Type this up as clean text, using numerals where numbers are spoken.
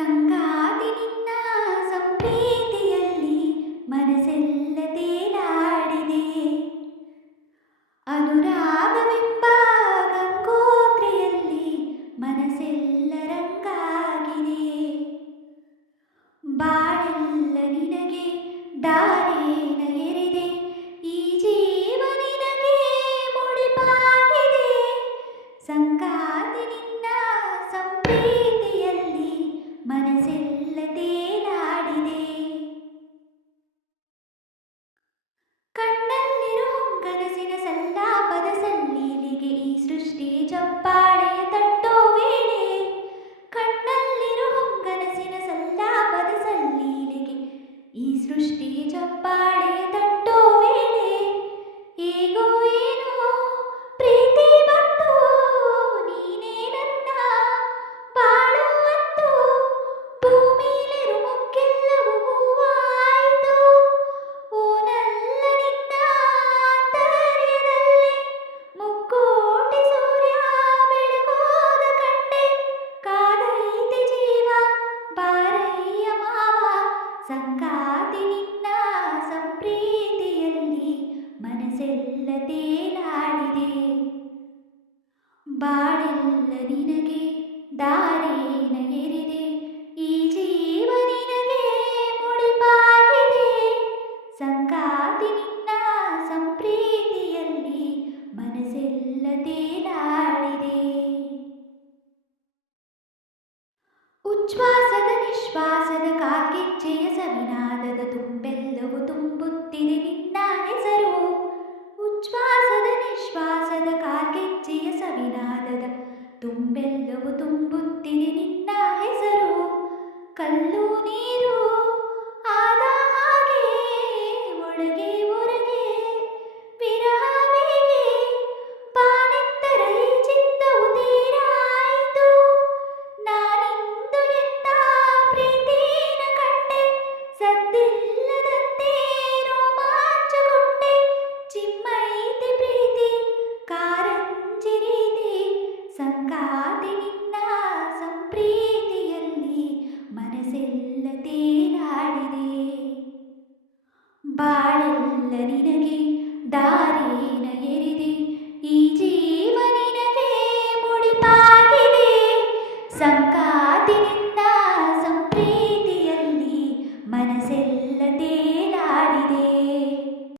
ಸಂಗಾತಿ ನಿನ್ನ ಸಂಪ್ರೀತಿಯಲ್ಲಿ ಮನಸ್ಸೆಲ್ಲ ತೇಲಾಡಿದೆ. ಅನುರಾಗವೆಂಬ ಗಂಗೋತ್ರಿಯಲ್ಲಿ ಮನಸ್ಸೆಲ್ಲ ರಂಗಾಗಿದೆ. ಬಾಳೆಲ್ಲ ನಿನಗೆ ದಾರೇನ ಎರೆದೆ, ಈ ಜೀವ ನಿನಗೆ ಮುಡಿಪಾಗಿದೆ. ಸಂಗಾತಿ ನಿನ್ನ ಸಂಪ್ರೀತಿಯಲ್ಲಿ ಮನಸ್ಸೆಲ್ಲ ತೇಲಾಡಿದೆ. ಕಣ್ಣಲ್ಲಿರೋ ಹೊಂಗನಸಿನ ಸಲ್ಲಾಪದ ಸಲ್ಲೀಲಿಗೆ ಈ ಸೃಷ್ಟಿ ಚಪ್ಪಾಳೆಯ ತಟ್ಟೋ ವೇಳೆ. ಕಣ್ಣಲ್ಲಿರೋ ಹೊಂಗನಸಿನ ಸಲ್ಲಾಪದ ಸಲ್ಲೀಲಿಗೆ ಈ ಸೃಷ್ಟಿ ಚಪ್ಪಾಳೆಯ ತಟ್ಟೋ ವೇಳೆ. ಹೇಗೋ ಏನೋ ಪ್ರೀತಿ ಬಂತು, ನೀನೇ ನನ್ನ ಬಾಳು ಅಂತು. ಭೂಮಿಲಿರು ಮೊಗ್ಗೆಲ್ಲವೂ ಹೂವಾಯಿತು. ಓನಲ್ಲ ನಿನ್ನ ಆಂತರ್ಯದಲ್ಲೇ ಮುಕ್ಕೋಟಿ ಸೂರ್ಯ ಬೆಳಗೋದ ಕಂಡೆ. ಕಾದೈತೆ ಜೀವ ಬಾರಯ್ಯ ಮಾವ, ಸಂಗಾತಿ ನಿನ್ನ ಸಂಪ್ರೀತಿಯಲ್ಲಿ ಮನಸ್ಸೆಲ್ಲ ತೇಲಾಡಿದೆ. ಬಾಳೆಲ್ಲ ನಿನಗೆ ದಾರೇನ ಎರೆದೆ, ಈ ಜೀವ ನಿನಗೆ ಮುಡಿಪಾಗಿದೆ. ಸಂಗಾತಿ ನಿನ್ನ ಸಂಪ್ರೀತಿಯಲ್ಲಿ ಮನಸ್ಸೆಲ್ಲ ತೇಲಾಡಿದೆ. ಉಚ್ಛ್ವಾಸದ ನಿಶ್ವಾಸದ ಕಾಲ್ಗೆಜ್ಜೆಯ ಸವಿನಾದದ ತುಂಬೆಲ್ಲವೂ ತುಂಬುತ್ತಿದೆ ನಿನ್ನ ಹೆಸರು. ಉಚ್ಛ್ವಾಸದ ನಿಶ್ವಾಸದ ಕಾಲ್ಗೆಜ್ಜೆಯ ಸವಿನಾದದ ತುಂಬೆಲ್ಲವೂ ತುಂಬುತ್ತಿದೆ ನಿನ್ನ ಹೆಸರು. ಕಲ್ಲು ನೀರು ಆದ ಹಾಗೆ ಒಳಗೆ ಹೊರಗೆ ವಿರಹ ಬೇಗೆ. ಬಾನೆತ್ತರ ಈ ಚಿತ್ತವು ತೀರಾಯಿತು. ನಾನಿಂದು ಎಂತ ಪ್ರೀತಿನ ಕಂಡೆ, ಸದ್ದಿಲ್ಲದಂತೆ ರೋಮಾಂಚಗೊಂಡೆ. ಚಿಮ್ಮೈತಿ ಪ್ರೀತಿ ಕಾರಂಜಿ ರೀತಿ, ಸಂಗಾತಿ ನಿನ್ನ ಸಂಪ್ರೀತಿಯಲ್ಲಿ ಮನಸ್ಸೆಲ್ಲ ತೇಲಾಡಿದೆ. ಬಾಳೆಲ್ಲ ನಿನಗೆ ದಾರೇನ